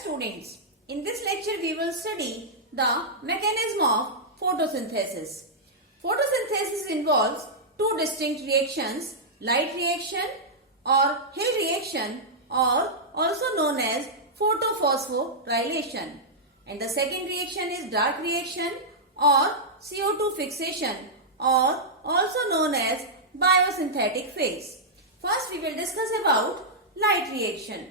students, in this lecture we will study the mechanism of photosynthesis. Photosynthesis involves two distinct reactions, light reaction or Hill reaction, or also known as photophosphorylation, and the second reaction is dark reaction or CO2 fixation, or also known as biosynthetic phase. First we will discuss about light reaction.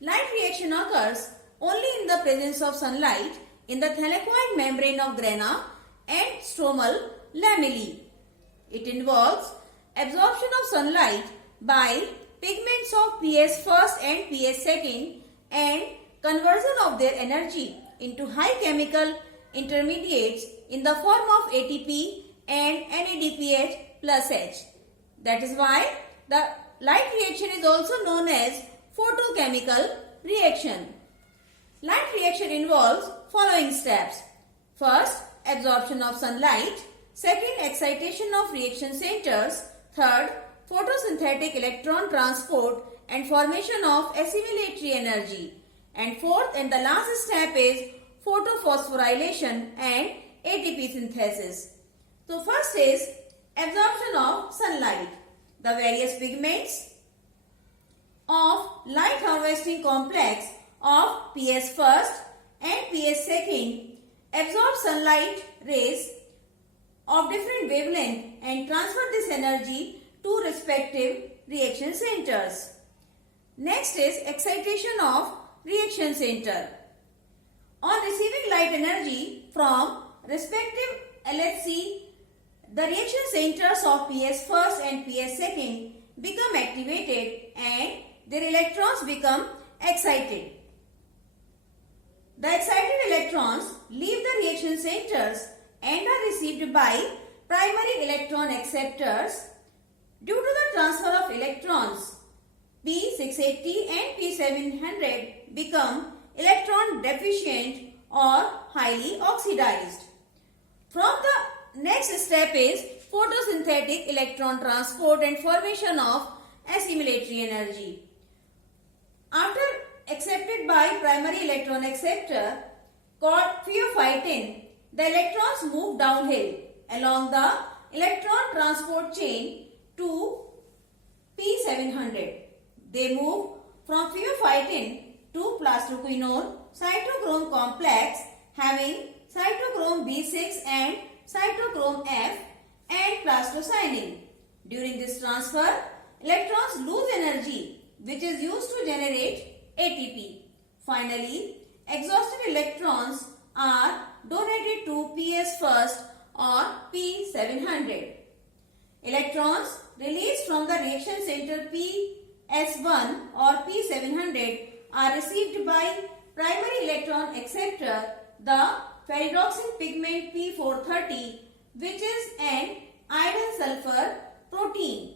Light reaction occurs only in the presence of sunlight in the thylakoid membrane of grana and stromal lamellae. It involves absorption of sunlight by pigments of PS first and PS second and conversion of their energy into high chemical intermediates in the form of ATP and NADPH plus H. That is why the light reaction is also known as photochemical reaction. Light reaction involves following steps. First, absorption of sunlight. Second, excitation of reaction centers. Third, photosynthetic electron transport and formation of assimilatory energy. And fourth and the last step is photophosphorylation and ATP synthesis. So first is absorption of sunlight. The various pigments of light harvesting complex of PS first and PS second absorb sunlight rays of different wavelength and transfer this energy to respective reaction centers. Next is excitation of reaction center. On receiving light energy from respective LHC, the reaction centers of PS first and PS second become activated and their electrons become excited. The excited electrons leave the reaction centers and are received by primary electron acceptors. Due to the transfer of electrons, P680 and P700 become electron deficient or highly oxidized. From the next step is photosynthetic electron transport and formation of assimilatory energy. After accepted by primary electron acceptor called pheophytin, the electrons move downhill along the electron transport chain to P700. They move from pheophytin to plastoquinone cytochrome complex having cytochrome B6 and cytochrome F and plastocyanin. During this transfer, electrons lose energy which is used to generate ATP. Finally, exhausted electrons are donated to PS first or P700. Electrons released from the reaction center PS1 or P700 are received by primary electron acceptor, the ferridoxin pigment P430, which is an iron sulfur protein.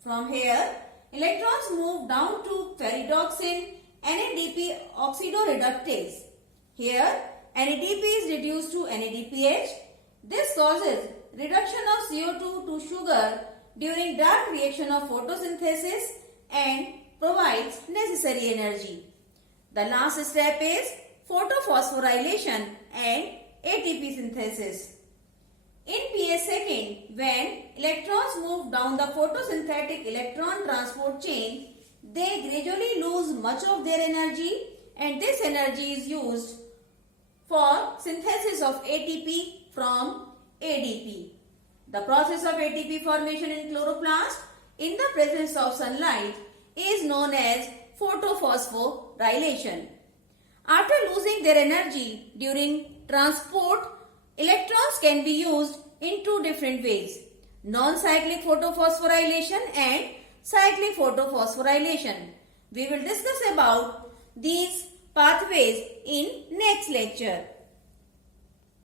From here, electrons move down to ferridoxin NADP oxidoreductase. Here, NADP is reduced to NADPH. This causes reduction of CO2 to sugar during dark reaction of photosynthesis and provides necessary energy. The last step is photophosphorylation and ATP synthesis. In PS second, when electrons move down the photosynthetic electron transport chain, they gradually lose much of their energy, and this energy is used for synthesis of ATP from ADP. The process of ATP formation in chloroplast in the presence of sunlight is known as photophosphorylation. After losing their energy during transport, electrons can be used in two different ways: non-cyclic photophosphorylation and cyclic photophosphorylation. We will discuss about these pathways in next lecture.